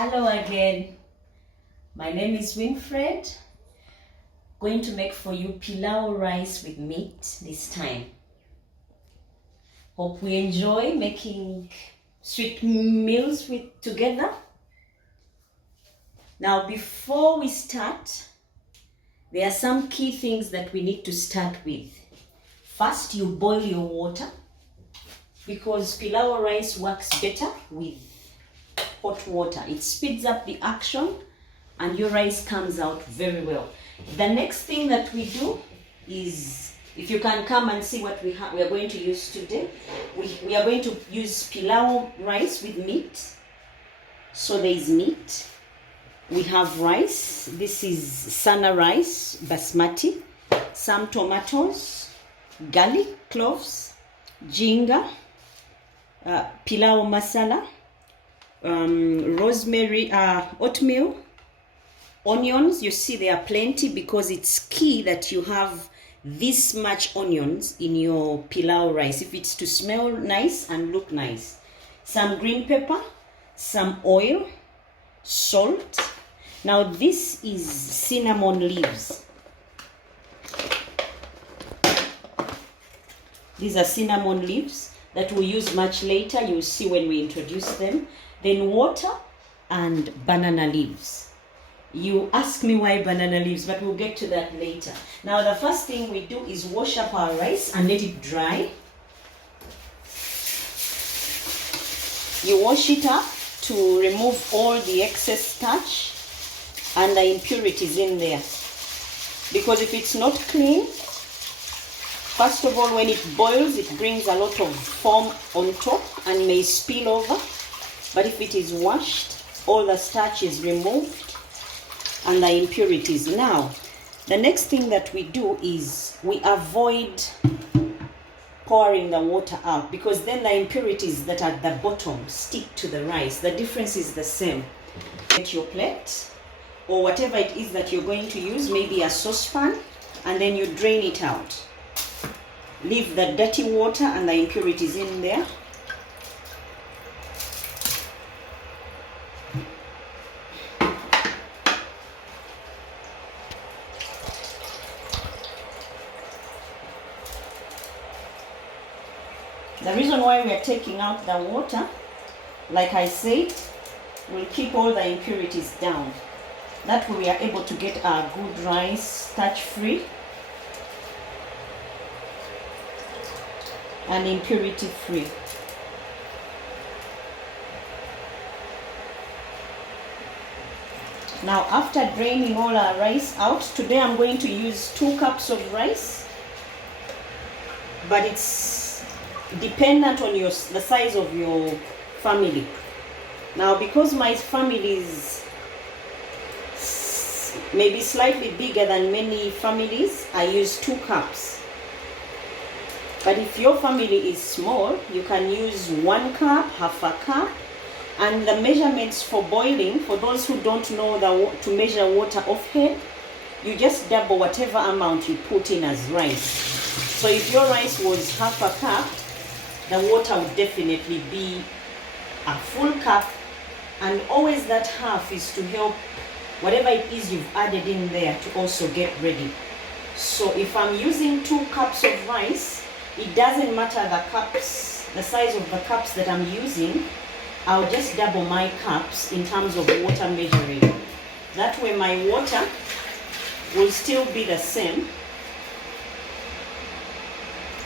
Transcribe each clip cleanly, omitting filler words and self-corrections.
Hello again. My name is Winfred. Going to make for you Pilao rice with meat this time. Hope we enjoy making sweet meals together. Now before we start, there are some key things that we need to start with. First, you boil your water because Pilao rice works better with hot water. It speeds up the action and your rice comes out very well. The next thing that we do is, if you can come and see what we are going to use today. We are going to use Pilao rice with meat. So there is meat. We have rice. This is Sana rice, basmati. Some tomatoes, garlic, cloves, ginger, pilau masala, rosemary, oatmeal, onions. You see there are plenty because it's key that you have this much onions in your pilau rice if it's to smell nice and look nice. Some green pepper, some oil, salt. Now this is cinnamon leaves. These are cinnamon leaves that we'll use much later. You'll see when we introduce them. Then water and banana leaves. You ask me why banana leaves, but we'll get to that later. Now the first thing we do is wash up our rice and let it dry. You wash it up to remove all the excess starch and the impurities in there. Because if it's not clean, first of all, when it boils, it brings a lot of foam on top and may spill over. But if it is washed, all the starch is removed and the impurities. Now, the next thing that we do is we avoid pouring the water out because then the impurities that are at the bottom stick to the rice. The difference is the same. Get your plate or whatever it is that you're going to use, maybe a saucepan, and then you drain it out. Leave the dirty water and the impurities in there. The reason why we are taking out the water, like I said, will keep all the impurities down. That way we are able to get our good rice starch-free and impurity-free. Now after draining all our rice out, today I'm going to use 2 cups of rice, but it's dependent on the size of your family. Now because my family is maybe slightly bigger than many families, I use 2 cups. But if your family is small, you can use 1 cup, half a cup. And the measurements for boiling, for those who don't know to measure water offhand, you just double whatever amount you put in as rice. So if your rice was half a cup, the water would definitely be a full cup. And always that half is to help whatever it is you've added in there to also get ready. So if I'm using 2 cups of rice, it doesn't matter the size of the cups that I'm using. I'll just double my cups in terms of water measuring. That way my water will still be the same.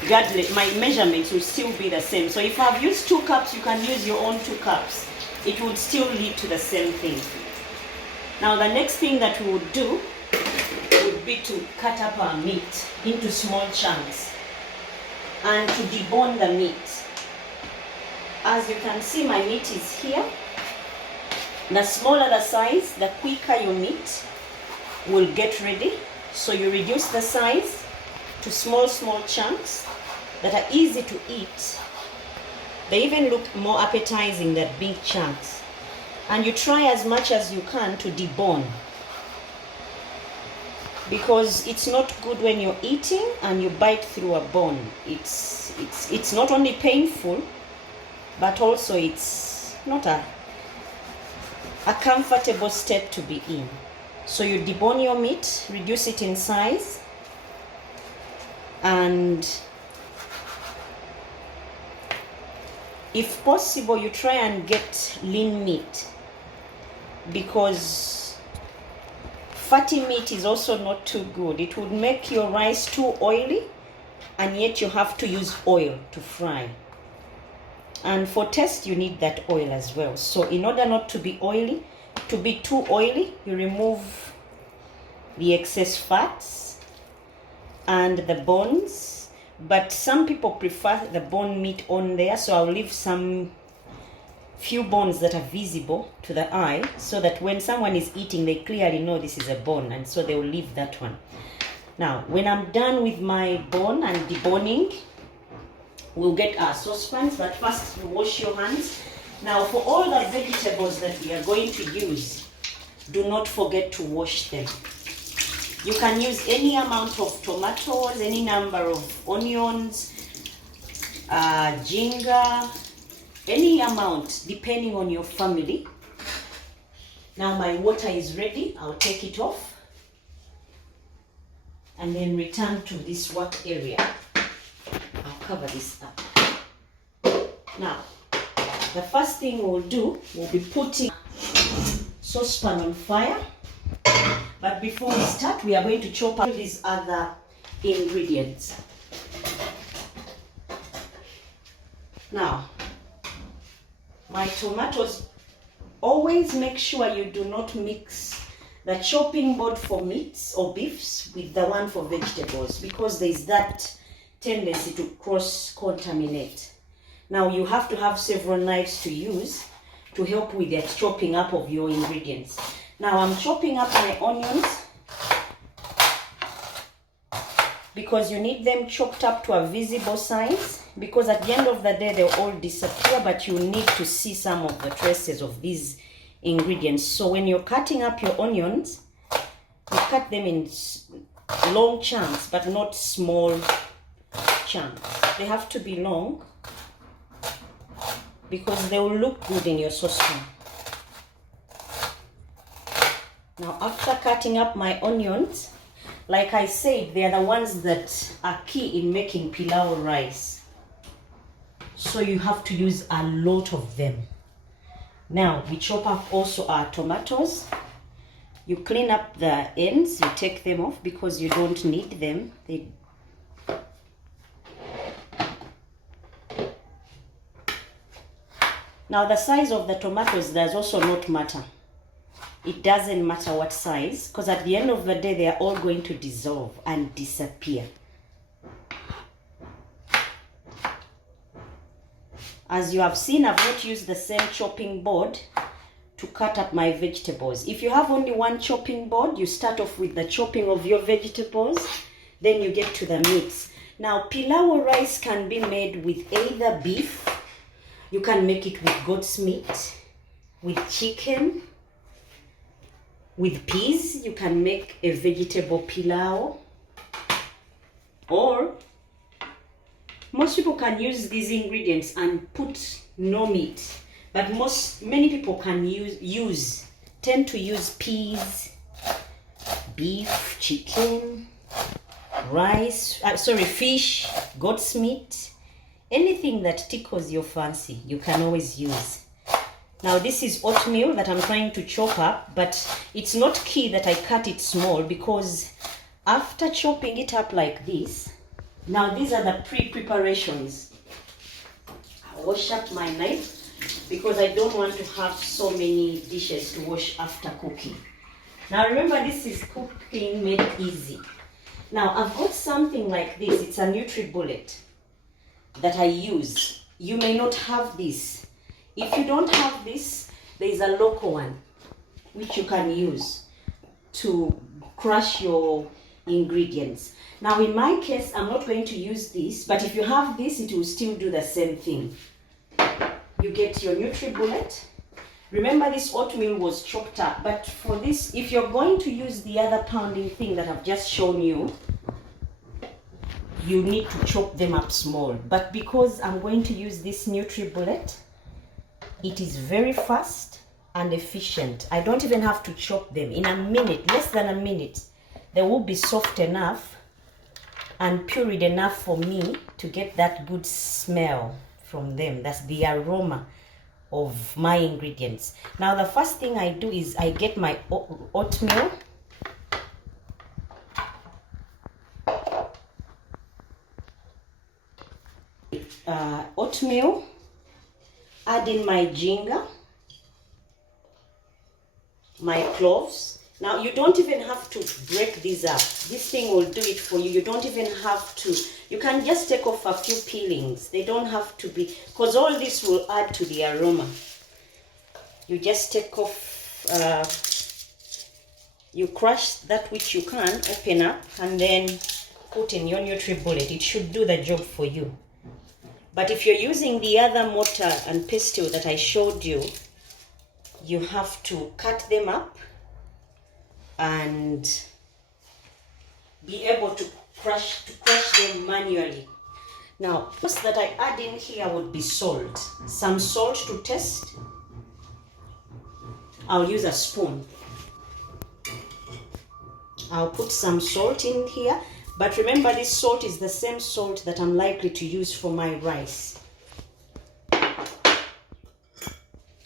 Regardless, my measurements will still be the same. So if I've used 2 cups, you can use your own 2 cups. It would still lead to the same thing. Now the next thing that we would do would be to cut up our meat into small chunks and to debone the meat. As you can see, my meat is here. The smaller the size, the quicker your meat will get ready. So you reduce the size to small chunks that are easy to eat. They even look more appetizing than big chunks. And you try as much as you can to debone, because it's not good when you're eating and you bite through a bone. It's not only painful, but also it's not a a comfortable state to be in. So you debone your meat, reduce it in size, and if possible, you try and get lean meat, because fatty meat is also not too good. It would make your rice too oily, and yet you have to use oil to fry. And for taste, you need that oil as well. So in order not to be oily, to be too oily, you remove the excess fats and the bones. But some people prefer the bone meat on there, so I'll leave some few bones that are visible to the eye, so that when someone is eating, they clearly know this is a bone, and so they will leave that one. Now, when I'm done with my bone and deboning, we'll get our saucepans, but first you wash your hands. Now, for all the vegetables that we are going to use, do not forget to wash them. You can use any amount of tomatoes, any number of onions, ginger, any amount depending on your family. Now my water is ready. I'll take it off and then return to this work area. I'll cover this up. Now, the first thing we'll do will be putting saucepan on fire. But before we start, we are going to chop up these other ingredients. Now, my tomatoes, always make sure you do not mix the chopping board for meats or beefs with the one for vegetables, because there is that tendency to cross-contaminate. Now, you have to have several knives to use to help with the chopping up of your ingredients. Now I'm chopping up my onions, because you need them chopped up to a visible size, because at the end of the day they'll all disappear, but you need to see some of the traces of these ingredients. So when you're cutting up your onions, you cut them in long chunks, but not small chunks. They have to be long, because they will look good in your saucepan. Now, after cutting up my onions, like I said, they are the ones that are key in making Pilao rice. So you have to use a lot of them. Now, we chop up also our tomatoes. You clean up the ends, you take them off because you don't need them. Now, the size of the tomatoes does also not matter. It doesn't matter what size, because at the end of the day, they are all going to dissolve and disappear. As you have seen, I've not used the same chopping board to cut up my vegetables. If you have only one chopping board, you start off with the chopping of your vegetables, then you get to the meats. Now, Pilao rice can be made with either beef, you can make it with goat's meat, with chicken, with peas. You can make a vegetable pilao, or most people can use these ingredients and put no meat, but many people can tend to use peas, beef, chicken, rice, fish, goat's meat, anything that tickles your fancy, you can always use. Now this is oatmeal that I'm trying to chop up, but it's not key that I cut it small, because after chopping it up like this, now these are the pre-preparations. I'll wash up my knife because I don't want to have so many dishes to wash after cooking. Now remember, this is cooking made easy. Now I've got something like this. It's a NutriBullet that I use. You may not have this. If you don't have this, there is a local one which you can use to crush your ingredients. Now in my case, I'm not going to use this, but if you have this, it will still do the same thing. You get your NutriBullet. Remember, this oatmeal was chopped up, but for this, if you're going to use the other pounding thing that I've just shown you, you need to chop them up small. But because I'm going to use this NutriBullet, it is very fast and efficient. I don't even have to chop them. In a minute, less than a minute, they will be soft enough and pureed enough for me to get that good smell from them. That's the aroma of my ingredients. Now the first thing I do is I get my oatmeal. Oatmeal, add in my ginger, my cloves. Now you don't even have to break these up. This thing will do it for you. You don't even have to. You can just take off a few peelings. They don't have to be, because all this will add to the aroma. You just take off, you crush that which you can, open up, and then put in your NutriBullet. It should do the job for you. But if you're using the other mortar and pestle that I showed you, you have to cut them up and be able to crush them manually. Now, first that I add in here would be salt. Some salt to taste. I'll use a spoon. I'll put some salt in here. But remember, this salt is the same salt that I'm likely to use for my rice.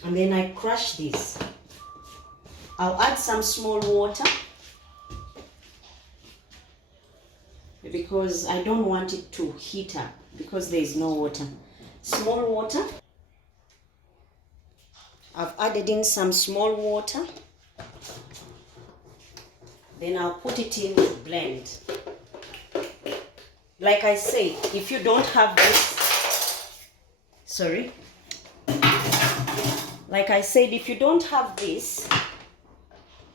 And then I crush this. I'll add some small water because I don't want it to heat up because there is no water. Small water. I've added in some small water. Then I'll put it in to blend. Like I say, if you don't have this, like I said, if you don't have this,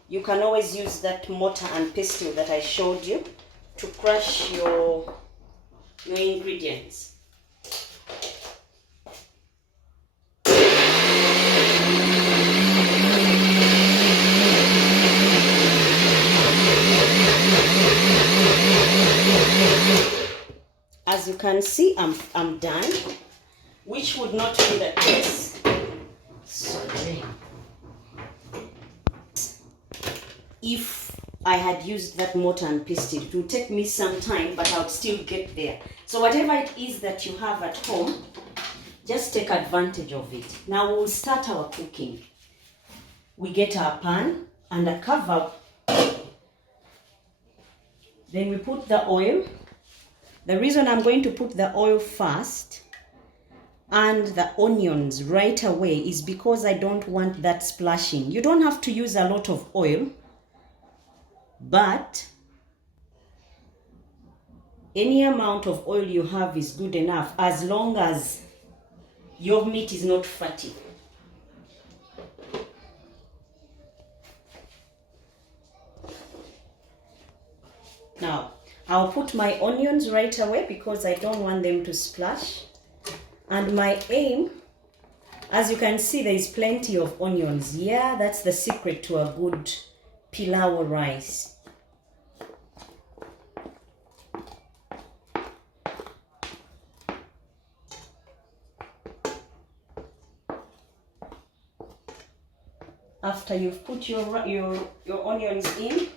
you can always use that mortar and pestle that I showed you to crush your ingredients. As you can see, I'm done, which would not be the case. Sorry. If I had used that mortar and pestle, it would take me some time, but I would still get there. So whatever it is that you have at home, just take advantage of it. Now we'll start our cooking. We get our pan and a cover. Then we put the oil. The reason I'm going to put the oil first and the onions right away is because I don't want that splashing. You don't have to use a lot of oil, but any amount of oil you have is good enough as long as your meat is not fatty. Now, I'll put my onions right away because I don't want them to splash. And my aim, as you can see, there is plenty of onions. Yeah, that's the secret to a good Pilao rice. After you've put your onions in,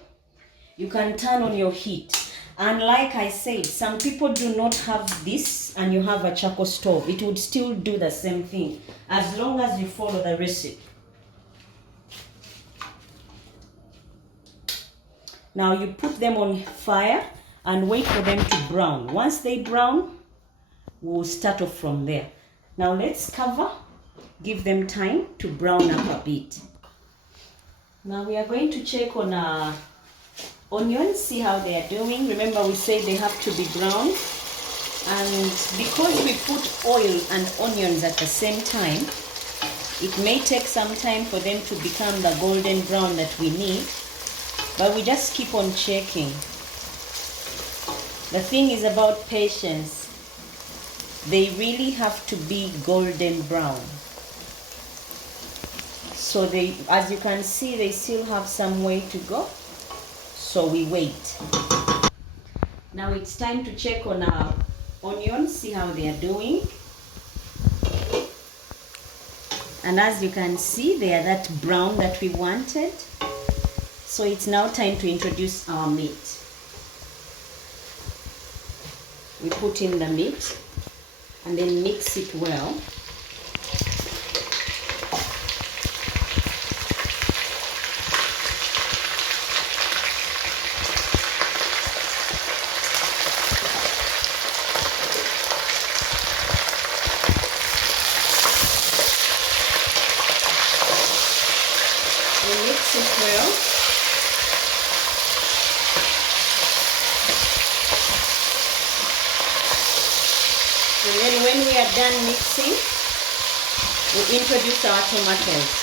you can turn on your heat. And like I said, some people do not have this and you have a charcoal stove. It would still do the same thing as long as you follow the recipe. Now you put them on fire and wait for them to brown. Once they brown, we'll start off from there. Now let's cover, give them time to brown up a bit. Now we are going to check on our onions, see how they are doing. Remember, we said they have to be brown, and because we put oil and onions at the same time, it may take some time for them to become the golden brown that we need, but we just keep on checking. The thing is about patience. They really have to be golden brown. So they, as you can see, they still have some way to go. So we wait. Now it's time to check on our onions, see how they are doing. And as you can see, they are that brown that we wanted. So it's now time to introduce our meat. We put in the meat and then mix it well. We mix it well. And then when we are done mixing, we introduce our tomatoes.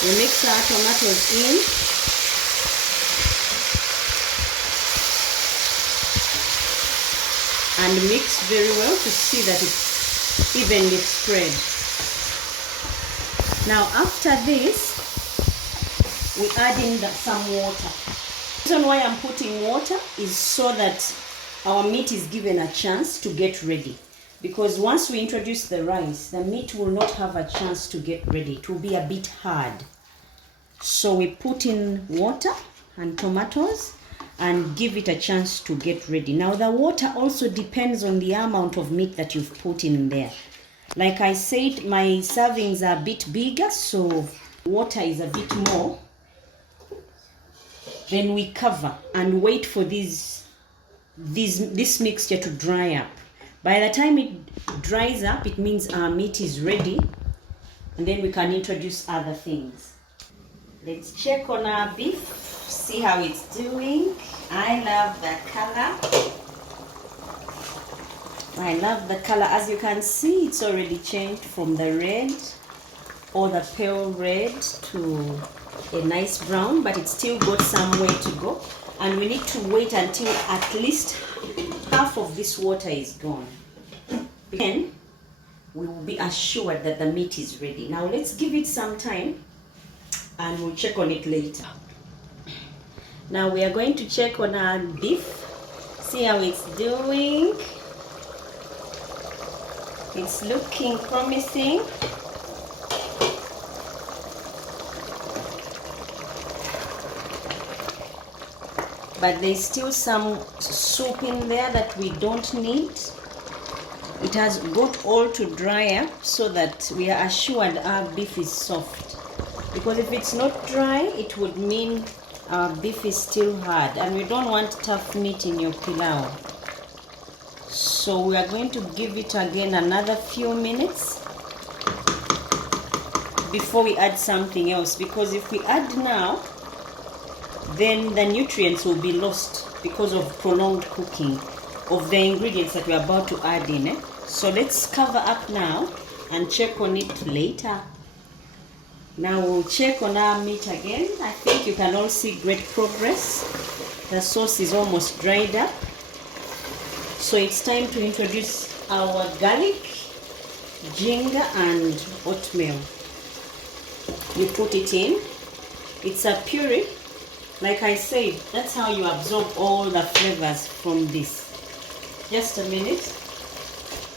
We mix our tomatoes in. And mix very well to see that it's evenly spread. Now after this, we add in some water. The reason why I'm putting water is so that our meat is given a chance to get ready. Because once we introduce the rice, the meat will not have a chance to get ready. It will be a bit hard. So we put in water and tomatoes and give it a chance to get ready. Now the water also depends on the amount of meat that you've put in there. Like I said, my servings are a bit bigger, so water is a bit more. Then we cover and wait for this mixture to dry up. By the time it dries up, it means our meat is ready, and then we can introduce other things. Let's check on our beef, see how it's doing. I love the color. I love the color. As you can see, it's already changed from the red or the pale red to a nice brown, but it's still got some way to go. And we need to wait until at least half of this water is gone. Then we will be assured that the meat is ready. Now let's give it some time and we'll check on it later. Now we are going to check on our beef, see how it's doing. It's looking promising. But there's still some soup in there that we don't need. It has got all to dry up so that we are assured our beef is soft. Because if it's not dry, it would mean our beef is still hard, and we don't want tough meat in your pilau. So we are going to give it again another few minutes before we add something else, because if we add now, then the nutrients will be lost because of prolonged cooking of the ingredients that we're about to add in. So let's cover up now and check on it later. Now we'll check on our meat again. I think you can all see great progress. The sauce is almost dried up. So it's time to introduce our garlic, ginger and oatmeal. You put it in. It's a puree. Like I said, that's how you absorb all the flavors from this. Just a minute.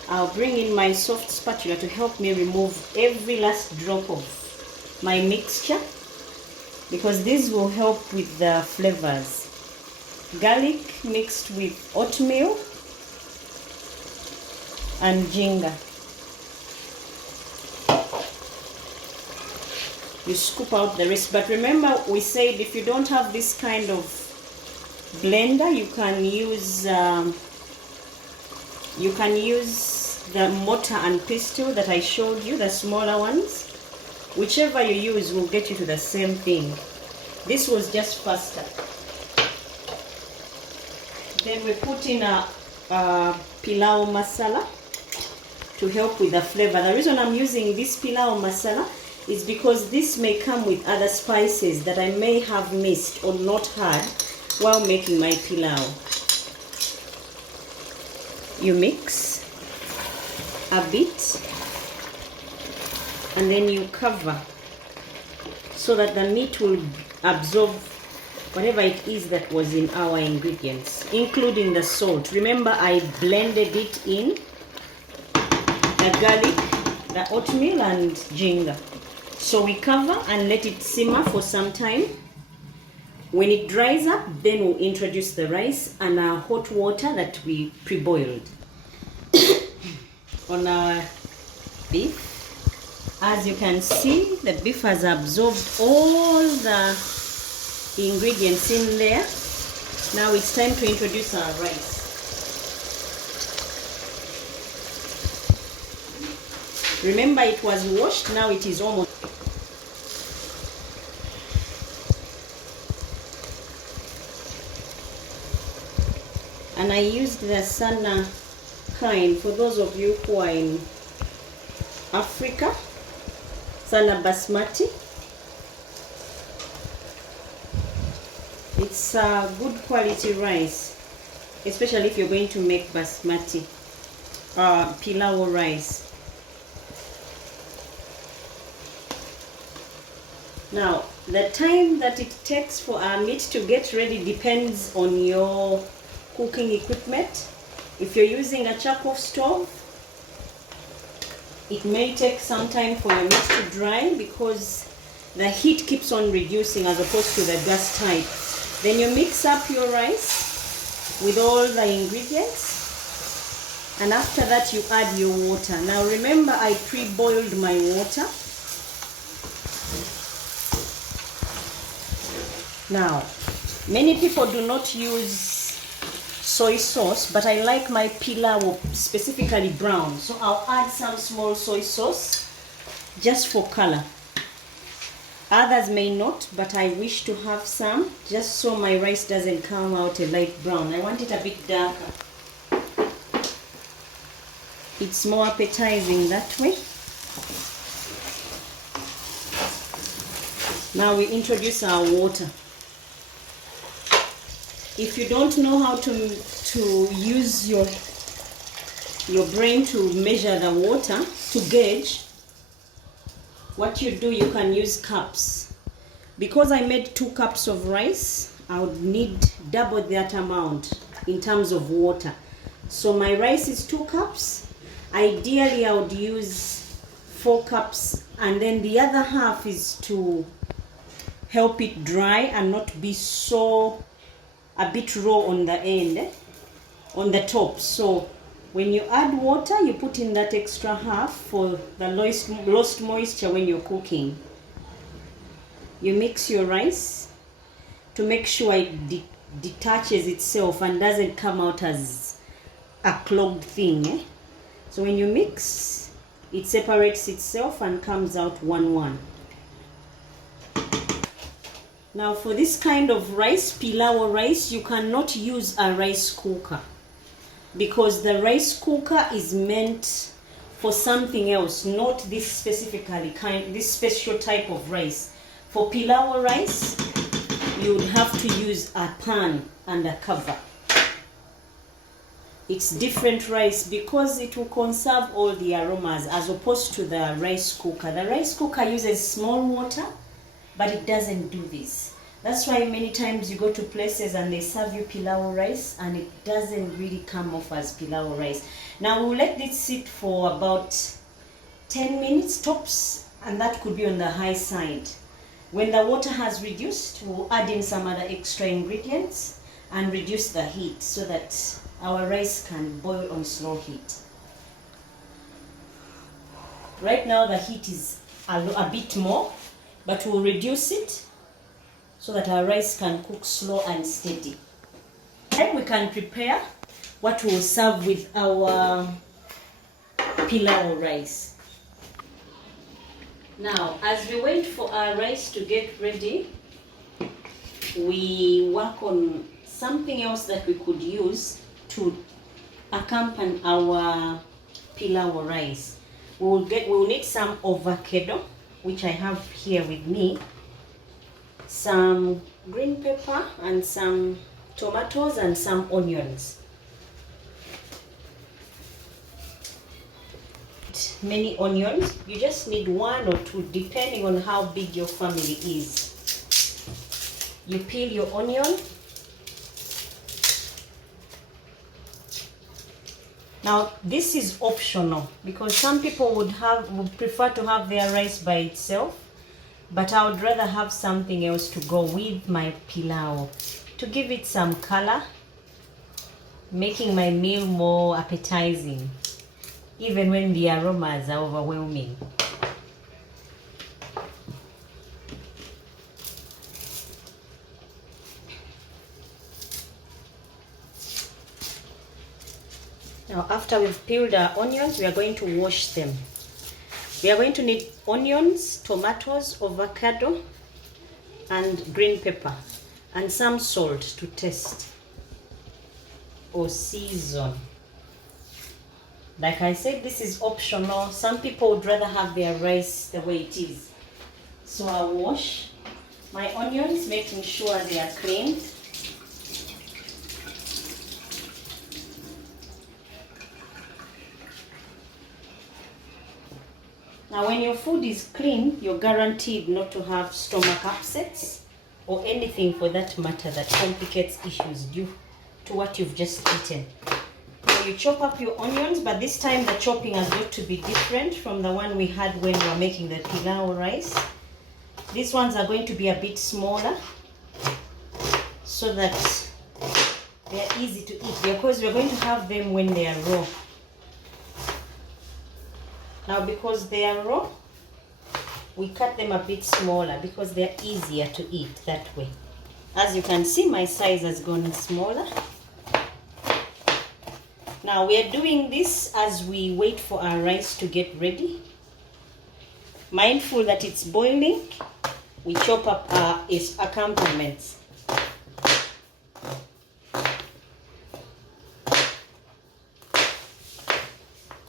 I'll bring in my soft spatula to help me remove every last drop of my mixture, because this will help with the flavors. Garlic mixed with oatmeal and ginger. You scoop out the rest, but remember we said if you don't have this kind of blender, you can use the mortar and pestle that I showed you, the smaller ones. Whichever you use will get you to the same thing. This was just faster. Then we put in a pilau masala to help with the flavor. The reason I'm using this pilau masala is because this may come with other spices that I may have missed or not had while making my pilau. You mix a bit and then you cover so that the meat will absorb whatever it is that was in our ingredients, including the salt. Remember, I blended it in the garlic, the oatmeal and ginger. So we cover and let it simmer for some time. When it dries up, then we'll introduce the rice and our hot water that we pre-boiled on our beef. As you can see, the beef has absorbed all the ingredients in there. Now it's time to introduce our rice. Remember, it was washed, now it is almost. And I used the Sana kind for those of you who are in Africa. Sana Basmati. It's a good quality rice, especially if you're going to make Basmati Pilao rice. Now, the time that it takes for our meat to get ready depends on your cooking equipment. If you're using a charcoal stove, it may take some time for your meat to dry because the heat keeps on reducing as opposed to the gas type. Then you mix up your rice with all the ingredients, and after that you add your water. Now remember, I pre-boiled my water. Now, many people do not use soy sauce, but I like my pilau specifically brown, so I'll add some small soy sauce just for color. Others may not, but I wish to have some just so my rice doesn't come out a light brown. I want it a bit darker. It's more appetizing that way. Now we introduce our water. If you don't know how to use your brain to measure the water, to gauge, what you do, you can use cups. Because I made 2 cups of rice, I would need double that amount in terms of water. So my rice is 2 cups. Ideally, I would use 4 cups, and then the other half is to help it dry and not be so a bit raw on the end, on the top. So when you add water, you put in that extra half for the lost moisture when you're cooking. You mix your rice to make sure it detaches itself and doesn't come out as a clogged thing. So when you mix, it separates itself and comes out 1-1. Now for this kind of rice, Pilao rice, you cannot use a rice cooker because the rice cooker is meant for something else, not this this special type of rice. For Pilao rice, you would have to use a pan and a cover. It's different rice because it will conserve all the aromas as opposed to the rice cooker. The rice cooker uses small water, but it doesn't do this. That's why many times you go to places and they serve you Pilao rice and it doesn't really come off as Pilao rice. Now we'll let this sit for about 10 minutes tops, and that could be on the high side. When the water has reduced, we'll add in some other extra ingredients and reduce the heat so that our rice can boil on slow heat. Right now the heat is a bit more, but we'll reduce it so that our rice can cook slow and steady. Then we can prepare what we'll serve with our Pilao rice. Now, as we wait for our rice to get ready, we work on something else that we could use to accompany our Pilao rice. We'll need some avocado, which I have here with me, some green pepper and some tomatoes and some onions. many onions. You just need 1 or 2 depending on how big your family is. You peel your onion. Now this is optional because some people would prefer to have their rice by itself, but I would rather have something else to go with my pilau to give it some color, making my meal more appetizing even when the aromas are overwhelming. Now after we've peeled our onions, we are going to wash them. We are going to need onions, tomatoes, avocado, and green pepper, and some salt to taste or season. Like I said, this is optional. Some people would rather have their rice the way it is. So I'll wash my onions, making sure they are clean. Now when your food is clean, you're guaranteed not to have stomach upsets or anything for that matter that complicates issues due to what you've just eaten. Now you chop up your onions, but this time the chopping has got to be different from the one we had when we were making the Pilao rice. These ones are going to be a bit smaller so that they are easy to eat, because we're going to have them when they are raw. Now because they are raw, we cut them a bit smaller because they're easier to eat that way. As you can see, my size has gone smaller. Now we are doing this as we wait for our rice to get ready. Mindful that it's boiling, we chop up our accompaniments.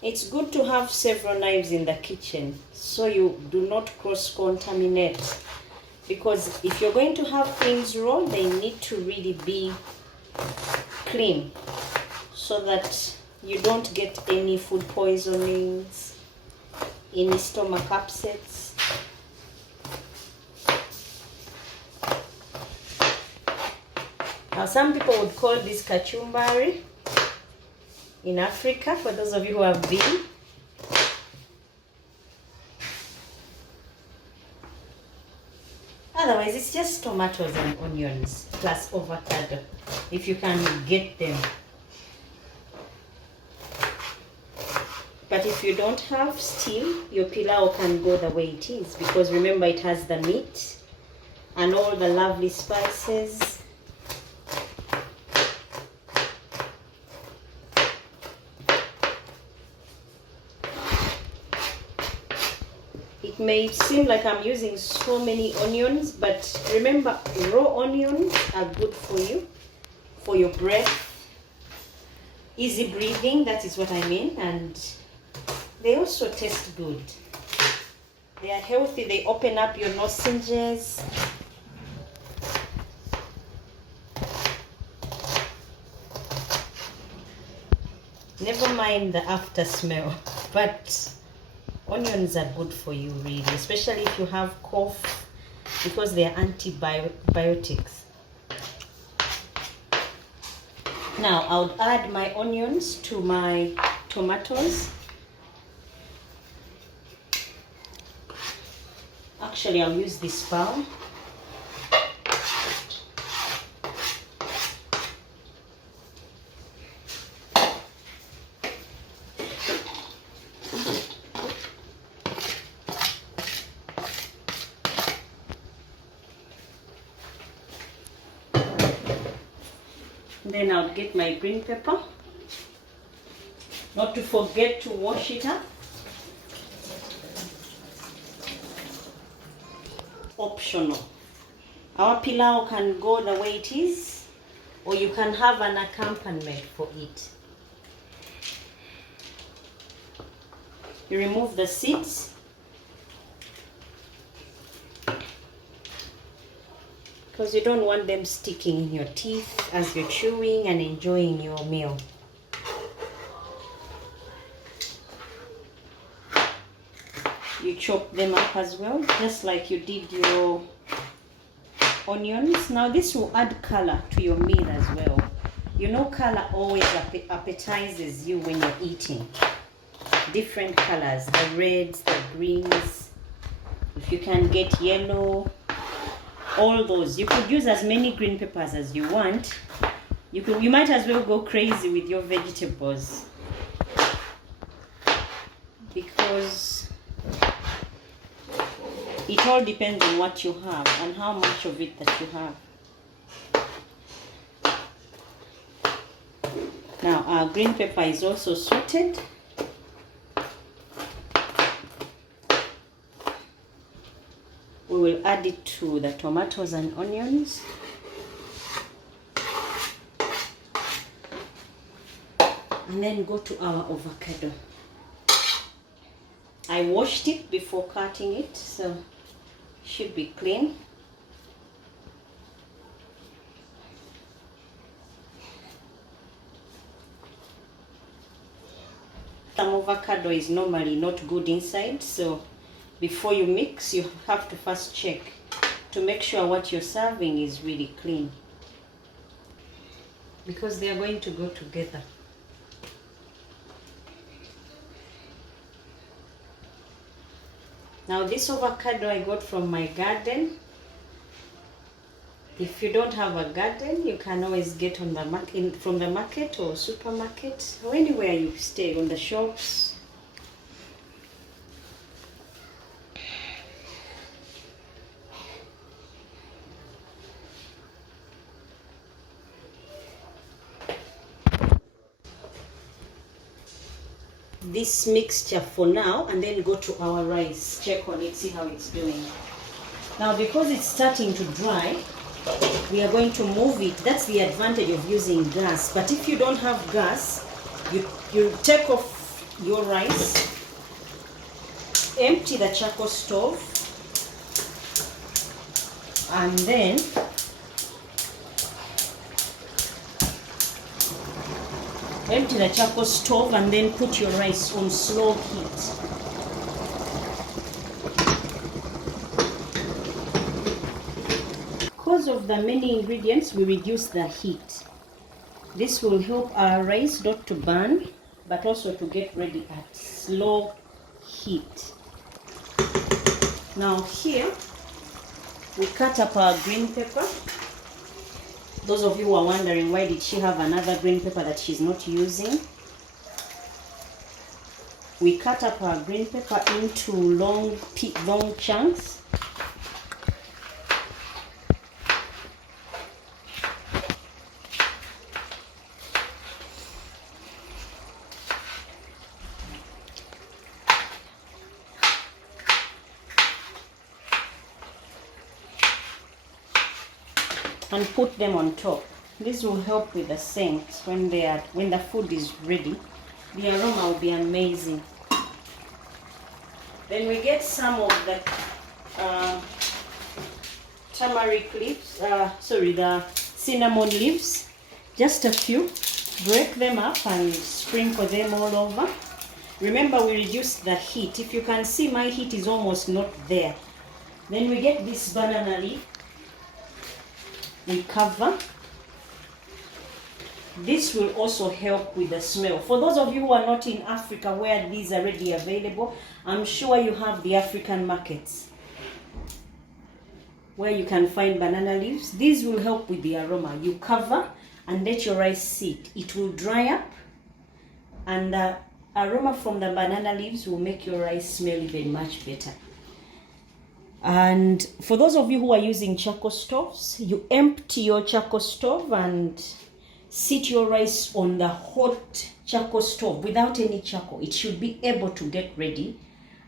It's good to have several knives in the kitchen so you do not cross-contaminate, because if you're going to have things raw, they need to really be clean so that you don't get any food poisonings, any stomach upsets. Now some people would call this kachumbari in Africa, for those of you who have been. Otherwise, it's just tomatoes and onions plus avocado, if you can get them. But if you don't have, still, your pilau can go the way it is, because remember it has the meat and all the lovely spices. It may seem like I'm using so many onions, but remember, raw onions are good for you, for your breath, easy breathing, that is what I mean, and they also taste good. They are healthy, they open up your lozenges. Never mind the after smell, but onions are good for you, really, especially if you have cough, because they are antibiotics. Now I'll add my onions to my tomatoes. Actually, I'll use this bowl. Then I'll get my green pepper. Not to forget to wash it up. Optional. Our pilau can go the way it is, or you can have an accompaniment for it. You remove the seeds. Because you don't want them sticking in your teeth as you're chewing and enjoying your meal. You chop them up as well, just like you did your onions. Now this will add color to your meal as well. You know, color always appetizes you when you're eating. Different colors, the reds, the greens. If you can get yellow, all those. You could use as many green peppers as you want. You might as well go crazy with your vegetables, because it all depends on what you have and how much of it that you have. Now our green pepper is also sauteed. We will add it to the tomatoes and onions. And then go to our avocado. I washed it before cutting it, so it should be clean. Some avocado is normally not good inside, so before you mix, you have to first check to make sure what you're serving is really clean, because they are going to go together. Now this avocado I got from my garden. If you don't have a garden, you can always get on the from the market or supermarket or anywhere you stay, on the shops. This mixture for now, and then go to our rice, check on it, see how it's doing. Now because it's starting to dry, we are going to move it. That's the advantage of using gas. But if you don't have gas, you take off your rice, empty the charcoal stove, and then empty the charcoal stove, and then put your rice on slow heat. Because of the many ingredients, we reduce the heat. This will help our rice not to burn, but also to get ready at slow heat. Now here, we cut up our green pepper. Those of you who are wondering why did she have another green pepper that she's not using, we cut up our green pepper into long chunks. And put them on top. This will help with the scent when the food is ready. The aroma will be amazing. Then we get some of the turmeric leaves, the cinnamon leaves, just a few. Break them up and sprinkle them all over. Remember, we reduced the heat. If you can see, my heat is almost not there. Then we get this banana leaf. We cover. This will also help with the smell. For those of you who are not in Africa where these are readily available, I'm sure you have the African markets where you can find banana leaves. These will help with the aroma. You cover and let your rice sit. It will dry up, and the aroma from the banana leaves will make your rice smell even much better. And for those of you who are using charcoal stoves, you empty your charcoal stove and sit your rice on the hot charcoal stove without any charcoal. It should be able to get ready,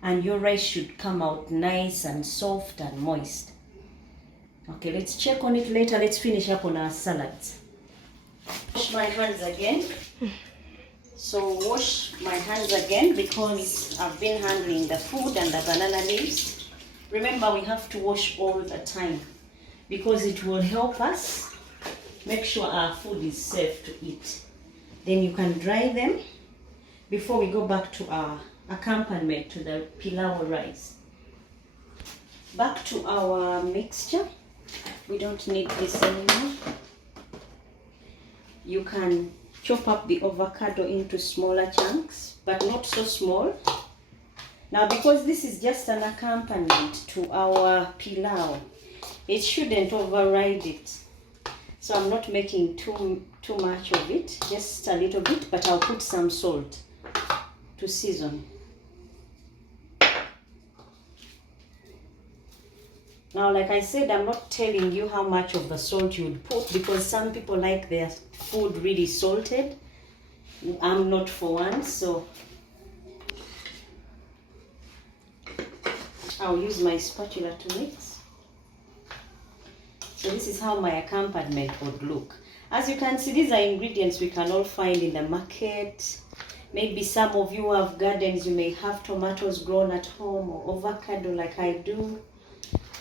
and your rice should come out nice and soft and moist. Okay, let's check on it later. Let's finish up on our salads. Wash my hands again. So wash my hands again because I've been handling the food and the banana leaves. Remember, we have to wash all the time because it will help us make sure our food is safe to eat. Then you can dry them before we go back to our accompaniment to the pilau rice. Back to our mixture. We don't need this anymore. You can chop up the avocado into smaller chunks, but not so small. Now, because this is just an accompaniment to our pilau, it shouldn't override it. So I'm not making too much of it, just a little bit, but I'll put some salt to season. Now, like I said, I'm not telling you how much of the salt you would put, because some people like their food really salted. I'm not for one, so I'll use my spatula to mix. So this is how my accompaniment would look. As you can see, these are ingredients we can all find in the market. Maybe some of you have gardens, you may have tomatoes grown at home, or avocado like I do.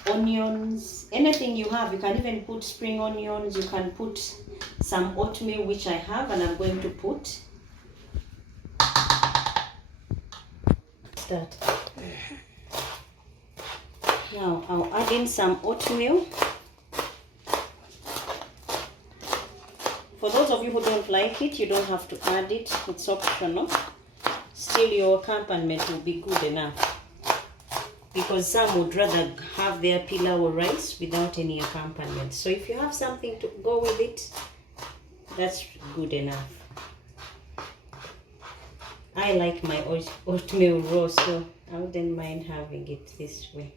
Onions, anything you have. You can even put spring onions. You can put some oatmeal, which I have, and I'm going to put. Start. Now I'll add in some oatmeal. For those of you who don't like it, you don't have to add it. It's optional. Still, your accompaniment will be good enough, because some would rather have their pilau rice without any accompaniment. So if you have something to go with it, that's good enough. I like my oatmeal raw, so I wouldn't mind having it this way.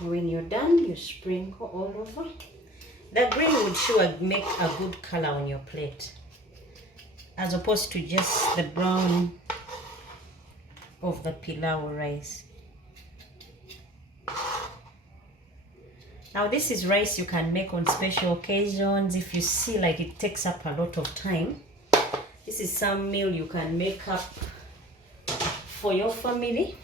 When you're done, you sprinkle all over. The green would sure make a good color on your plate, as opposed to just the brown of the pilau rice. Now, this is rice you can make on special occasions. If you see like it takes up a lot of time, this is some meal you can make up for your family.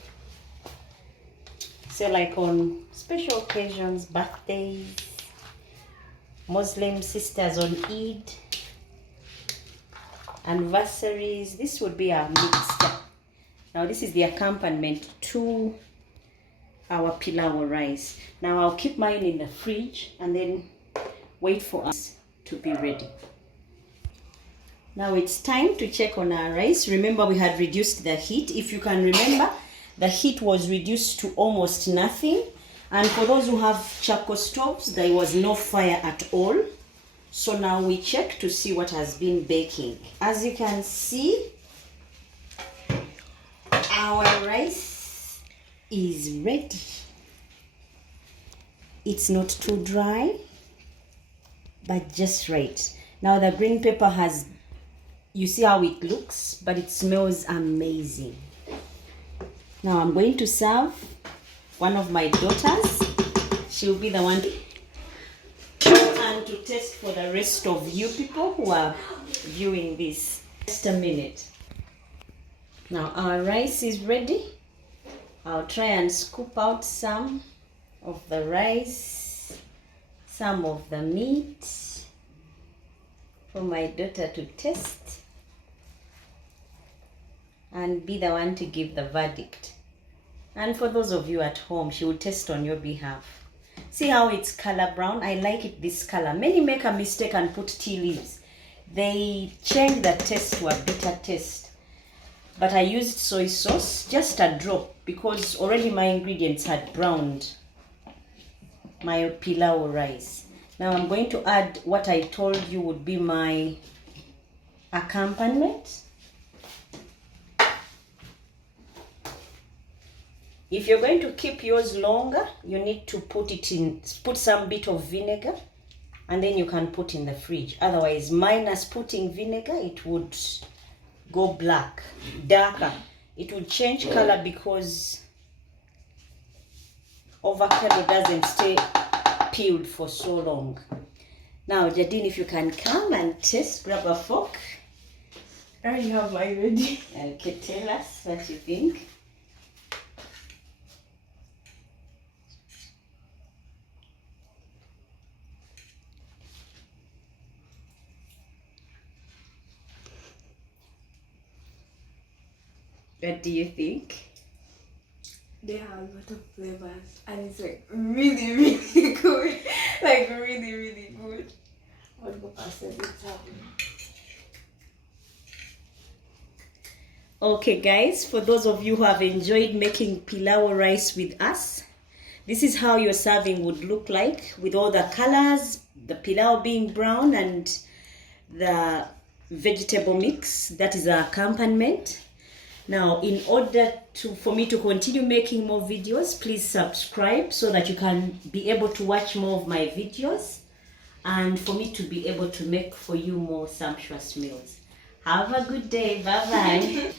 So like on special occasions, birthdays, Muslim sisters on Eid, anniversaries, this would be our mixture. Now this is the accompaniment to our pilau rice. Now I'll keep mine in the fridge and then wait for us to be ready. Now it's time to check on our rice. Remember, we had reduced the heat. If you can remember, the heat was reduced to almost nothing. And for those who have charcoal stoves, there was no fire at all. So now we check to see what has been baking. As you can see, our rice is ready. It's not too dry, but just right. Now the green pepper has, you see how it looks, but it smells amazing. Now I'm going to serve one of my daughters. She'll be the one to taste for the rest of you people who are viewing this. Just a minute. Now our rice is ready. I'll try and scoop out some of the rice, some of the meat for my daughter to taste, and be the one to give the verdict. And for those of you at home, she will taste on your behalf. See how it's color brown? I like it this color. Many make a mistake and put tea leaves. They change the taste to a bitter taste. But I used soy sauce, just a drop, because already my ingredients had browned my pilau rice. Now I'm going to add what I told you would be my accompaniment. If you're going to keep yours longer, you need to put some bit of vinegar, and then you can put in the fridge. Otherwise, minus putting vinegar, it would go black, darker. It would change color because avocado doesn't stay peeled for so long. Now, Jadine, if you can come and taste, grab a fork. I have mine ready. Okay, tell us what you think. What do you think? They have a lot of flavors and it's like really, really good. Like really, really good. I'll go past it. Okay guys, for those of you who have enjoyed making Pilao rice with us, this is how your serving would look like with all the colors, the pilau being brown and the vegetable mix that is our accompaniment. Now, in order for me to continue making more videos, please subscribe so that you can be able to watch more of my videos and for me to be able to make for you more sumptuous meals. Have a good day. Bye-bye.